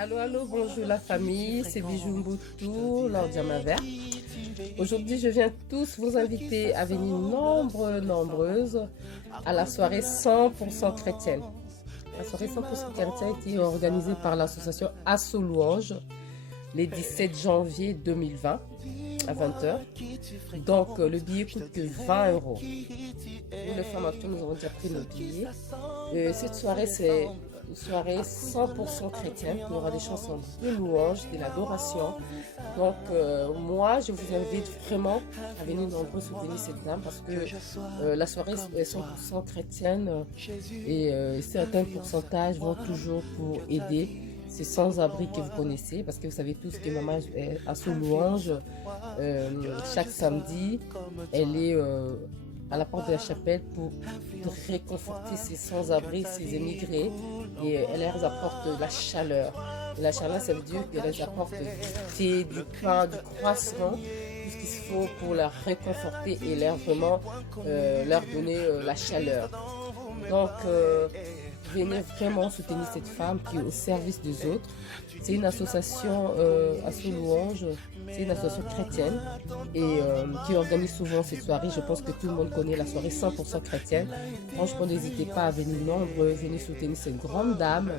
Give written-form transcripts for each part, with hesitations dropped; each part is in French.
Allô, bonjour la famille, c'est Bijou Mboutou, Lordiama Vert. Aujourd'hui, je viens tous vous inviter à venir nombreuses à la soirée 100% chrétienne. La soirée 100% chrétienne a été organisée par l'association Asso Louange le 17 janvier 2020 à 20h. Donc, le billet coûte que 20 euros. Nous, les femmes actuelles, nous avons déjà pris nos billets. Cette soirée, c'est une soirée 100% chrétienne. Il y aura des chansons de louange, de l'adoration. Donc, moi, je vous invite vraiment à venir nombreux soutenir cette dame parce que la soirée est 100% chrétienne et certains pourcentages vont toujours pour aider ces sans-abri que vous connaissez, parce que vous savez tous que maman est à sous louange. Chaque samedi, elle est à la porte de la chapelle pour réconforter ces sans-abri, ces émigrés, et elle leur apporte la chaleur. Et la chaleur, ça veut dire qu'elle leur apporte du thé, du pain, du croissant, tout ce qu'il faut pour leur réconforter et leur vraiment leur donner la chaleur. Donc, venez vraiment soutenir cette femme qui est au service des autres. C'est une association Asso Louange, c'est une association chrétienne et qui organise souvent cette soirée. Je pense que tout le monde connaît la soirée 100% chrétienne. Franchement, n'hésitez pas à venir nombreux, venez soutenir cette grande dame.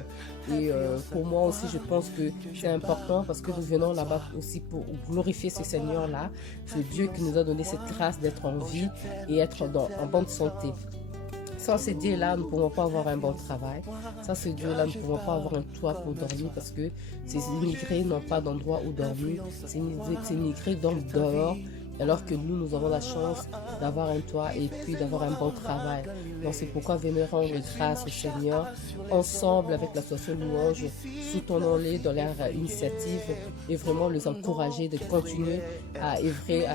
Et pour moi aussi, je pense que c'est important parce que nous venons là-bas aussi pour glorifier ce Seigneur-là, ce Dieu qui nous a donné cette grâce d'être en vie et être en bonne santé. Sans ce Dieu-là, nous ne pouvons pas avoir un bon travail. Sans ce Dieu-là, nous ne pouvons pas avoir un toit pour dormir parce que ces immigrés n'ont pas d'endroit où dormir. Ces immigrés dorment dehors alors que nous avons la chance d'avoir un toit et puis d'avoir un bon travail. Donc c'est pourquoi venez rendre grâce au Seigneur ensemble avec l'association Louange, soutenons-les dans leur initiative et vraiment les encourager de continuer à œuvrer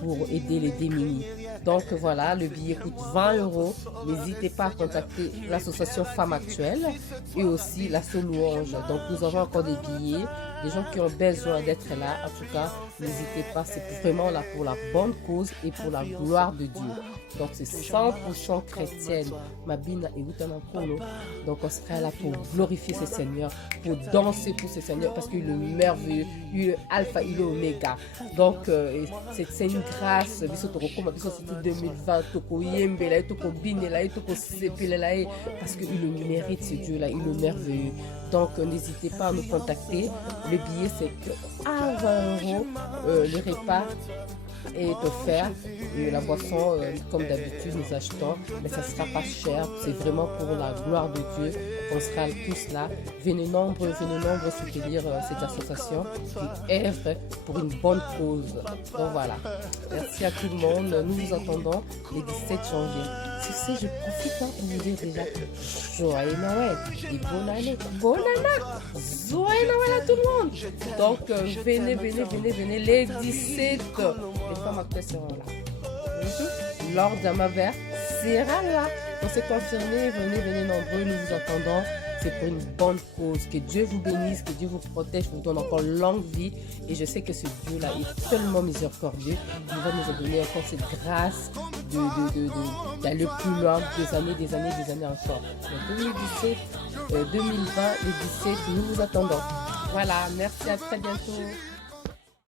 pour aider les démunis. Donc voilà, le billet coûte 20 euros. N'hésitez pas à contacter l'association Femmes Actuelles et aussi l'Asso Louange. Donc nous avons encore des billets. Les gens qui ont besoin d'être là, en tout cas, n'hésitez pas, c'est vraiment là pour la bonne cause et pour la gloire de Dieu. Donc c'est 100% chrétienne. Mabina et Utanakono. Donc on sera là pour glorifier ce Seigneur, pour danser pour ce Seigneur, parce qu'il est merveilleux, il est alpha, il est oméga. Donc c'est une grâce. C'est 2020, parce qu'il le mérite, ce Dieu-là, il est merveilleux. Donc n'hésitez pas à nous contacter. Le billet c'est à 20 euros. Le repas est offert et la boisson, comme d'habitude, nous achetons, mais ça ne sera pas cher. C'est vraiment pour la gloire de Dieu. On sera tous là. Venez nombreux soutenir cette association qui œuvre pour une bonne cause. Donc voilà. Merci à tout le monde. Nous vous attendons le 17 janvier. Sur ce, je profite pour vous dire déjà joyeux Noël et bonne année. Bonne année. Joyeux Noël à tout le monde. Donc venez les 17. Les femmes actuelles seront là. Lordiama Vert sera là. Donc c'est confirmé. Venez nombreux. Nous vous attendons. C'est pour une bonne cause. Que Dieu vous bénisse, que Dieu vous protège, vous donne encore longue vie. Et je sais que ce Dieu-là est tellement miséricordieux. Il va nous donner encore cette grâce d'aller plus loin, des années encore. Donc 2017, 2020, le 17, nous vous attendons. Voilà, merci, à très bientôt.